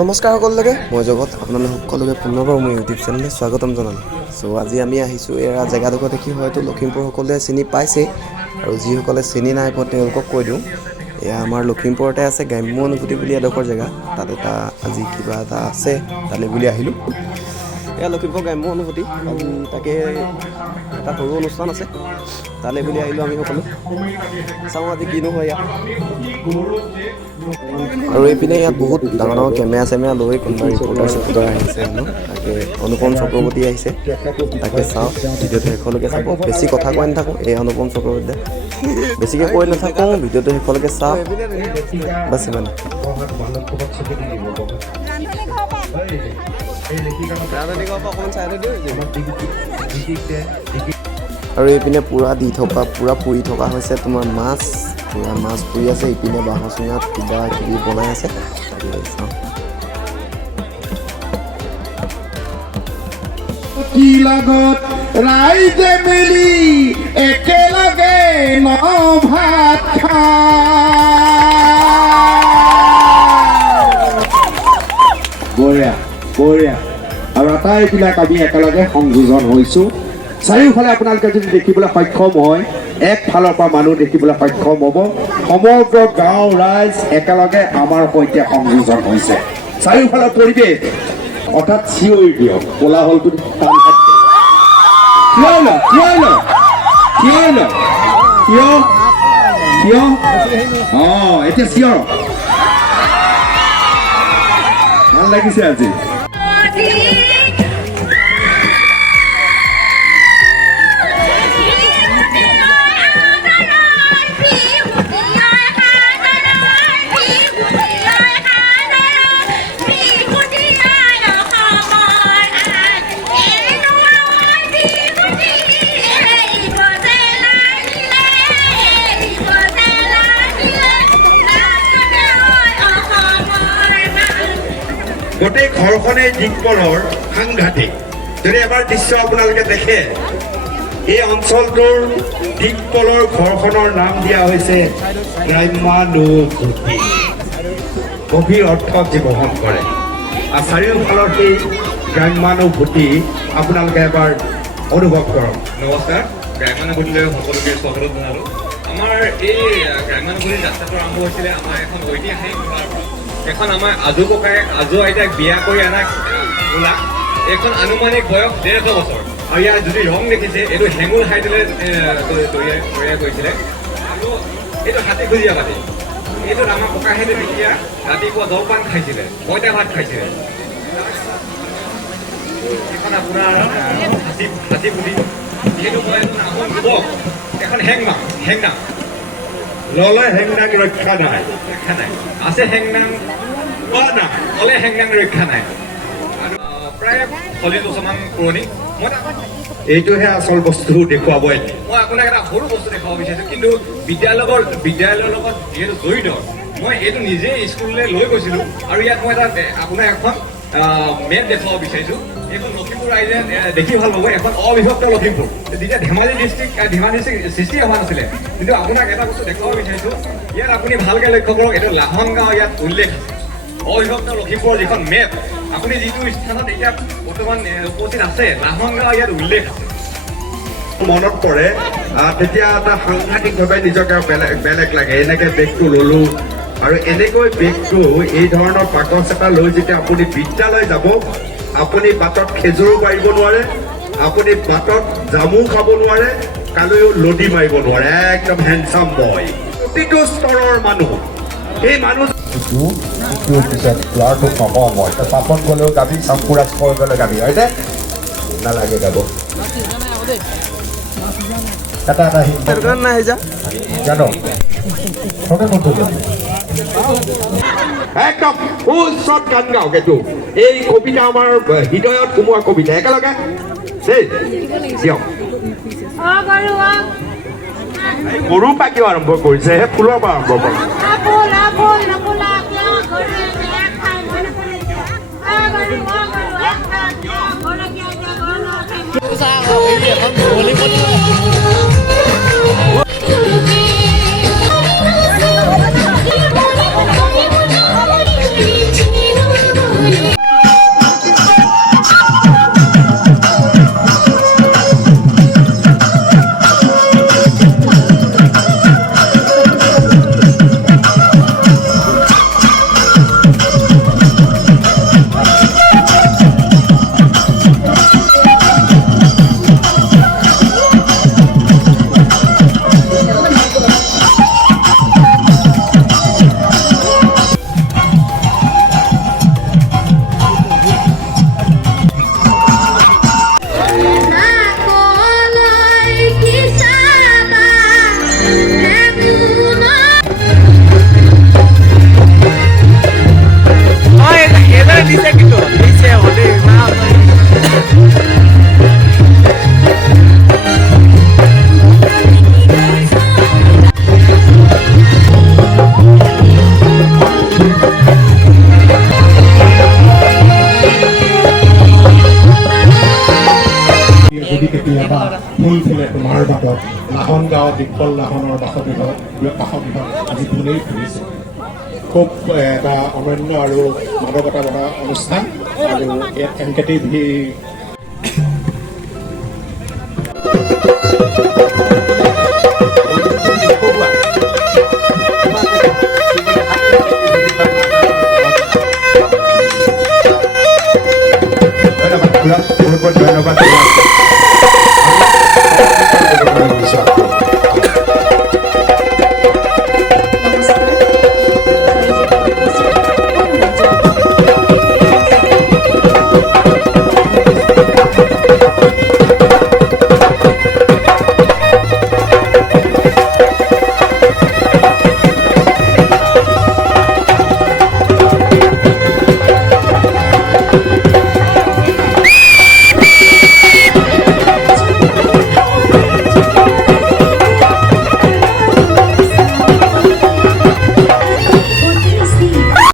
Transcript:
নমস্কাৰ সকলোকে মই জগত আপোনালোক সকলোকে পুনৰবাৰ মোৰ ইউটিউব চেনেললৈ স্বাগতম জনালোঁ। আজি আমি আহিছোঁ এয়া জেগাডোখৰ দেখি হয়তো লখিমপুৰ সকলোৱে চিনি পাইছে আৰু যিসকলে চিনি নাই পোৱা তেওঁলোকক কৈ দিওঁ, এয়া আমাৰ লখিমপুৰতে আছে গ্ৰাম্য অনুভূতি বুলি এডোখৰ জেগা। তাত এটা আজি কিবা এটা আছে তালৈ বুলি আহিলোঁ। এয়া লখিমপুৰ গ্ৰাম্য অনুভূতি, আজি তাকে এটা সৰু অনুষ্ঠান আছে তালৈ বুলি আহিলোঁ আমি সকলো। চাওঁ আজি কিনো হয় ইয়াত। আৰু এইপিনে ইয়াত বহুত ডাঙৰ ডাঙৰ কেমেৰা লৈ কোনোবা ৰিপৰ্টাৰ আহিছে হেনো। তাকে অনুপম চক্ৰৱৰ্তী আহিছে, তাকে চাওঁ। ভিডিঅ'টো শেষলৈকে চাব। বেছি কথা কৈ নাথাকোঁ, এই অনুপম চক্ৰৱৰ্তীয়ে বেছিকৈ কৈ নাথাকোঁ, ভিডিঅ'টো শেষলৈকে চাওঁ। বাছ ইমানে। আৰু এইপিনে পূৰা পুৰি থকা হৈছে তোমাৰ মাছ পুৰি আছে। ইপিনে বাঁহৰ চুঙাত কিবা কিবি বনাই আছে, তাকে চাওঁ। কি লগত ৰাইজে মিলি একেলগে ন ভাত বঢ়িয়া আৰু আটাইবিলাক আমি একেলগে সংযোজন হৈছোঁ। চাৰিওফালে আপোনালোকে যদি দেখিবলৈ সক্ষম হয়, একফালৰ পৰা মানুহ দেখিবলৈ সক্ষম হ'ব। সমগ্ৰ গাঁও ৰাইজ একেলগে আমাৰ সৈতে সংযোজন হৈছে। চাৰিওফালৰ পৰিৱেশ অৰ্থাৎ চিঞৰি দিয়ক, কোলাহলটো এতিয়া চিঞৰ। ভাল লাগিছে আজি। গোটেই ঘৰখনে দিকপলৰ সাংঘাতিক। যদি এবাৰ দৃশ্য আপোনালোকে দেখে, এই অঞ্চলটোৰ দিকপলৰ ঘৰখনৰ নাম দিয়া হৈছে গ্ৰাম্যানুভূতি। গভীৰ অৰ্থ যি বহন কৰে। আৰু চাৰিওফালৰ সেই গ্ৰাম্যানুভূতি আপোনালোকে এবাৰ অনুভৱ কৰক। নমস্কাৰ, গ্ৰাম্যানুভূতিলৈ সকলোকে স্বাগতম জনালোঁ। আমাৰ এই গ্ৰাম্যানুভূতিৰ যাত্ৰাটো আৰম্ভ হৈছিলে আমাৰ এখন ঐতিহাসিক ঘৰৰ পৰা। এখন আমাৰ আজু ককায়েক আজু আইতাক বিয়া কৰি অনা ওলা। এইখন আনুমানিক বয়স 150 বছৰ। আৰু ইয়াৰ যদি ৰং দেখিছে, এইটো হেঙুল হাইডলে তৈয়াৰ কৰিছিলে। আৰু এইটো হাতী খুজীয়া পাতি। এইটোত আমাৰ ককাহেঁতে তেতিয়া ৰাতিপুৱা জলপান খাইছিলে, পইতা ভাত খাইছিলে। এইখন আপোনাৰ হাতী পুলি। যিহেতু মই এজন আহোম যুৱক, এখন হেংনাম ললে হেংনাং ৰক্ষা নাই আছে। হেংনাং ললে হেংনাং ৰক্ষা নাই। প্ৰায় 40 বছৰমান পুৰণি। এইটোহে আচল বস্তু দেখুৱাব। মই আপোনাক এটা সৰু বস্তু দেখুৱাব বিচাৰিছোঁ, কিন্তু বিদ্যালয়ৰ লগত যিহেতু জড়িত, মই এইটো নিজে স্কুললৈ লৈ গৈছিলোঁ। আৰু ইয়াত মই এটা আপোনাৰ এখন মেপ দেখুৱাব বিচাৰিছোঁ। এইখন লখিমপুৰ ৰাইজে দেখি ভাল পাব। এখন অবিভক্ত লখিমপুৰ। যেতিয়া ধেমাজি ডিষ্ট্ৰিক্ট সৃষ্টি হোৱা নাছিলে, কিন্তু আপোনাক এটা বস্তু দেখুৱাব বিচাৰিছোঁ। ইয়াত আপুনি ভালকৈ লক্ষ্য কৰক, এইটো লাহন গাঁও ইয়াত উল্লেখ আছে। অবিভক্ত লখিমপুৰৰ যিখন মেপ, আপুনি যিটো স্থানত এতিয়া বৰ্তমান উপস্থিত আছে, লাহন গাঁও ইয়াত উল্লেখ আছে। মনত পৰে তেতিয়া এটা সাংঘাতিকভাৱে নিজকে বেলেগ লাগে। এনেকৈ বেগটো ল'লোঁ আৰু এনেকৈ বেগটো এই ধৰণৰ বাকচ এটা লৈ যেতিয়া আপুনি বিদ্যালয় যাব, আপুনি বাটত খেজুৰো পাৰিব নোৱাৰে, আপুনি বাটত জামু খাব নোৱাৰে, কালৈও লদি মাৰিব নোৱাৰে। একদম হেণ্ডচাম বয়। প্ৰতিটো স্তৰৰ মানুহ। এই মানুহ পিছত ল'ৰাটো নকওঁ মই, পাপন গ'লেও গাবি, চাম্পুৰাজ গ'লে গাবি, হয়নে? নালাগে গাব। এটা জানো একদম উচ্চত গান গাওঁ। সেইটো এই কবিতা আমাৰ হৃদয়ত সোমোৱা কবিতা। একেলগে দেই দিয়ক। গৰুৰ পৰা কিয় আৰম্ভ কৰিছে? ফুলৰ পৰা আৰম্ভ কৰে। দিকপল লাহনৰ বাসগৃহ আজি পুনেই ফুৰিছে খুব এটা অনন্য আৰু মাদকতা বনা অনুষ্ঠান আৰু ইয়াত এনকেটিভি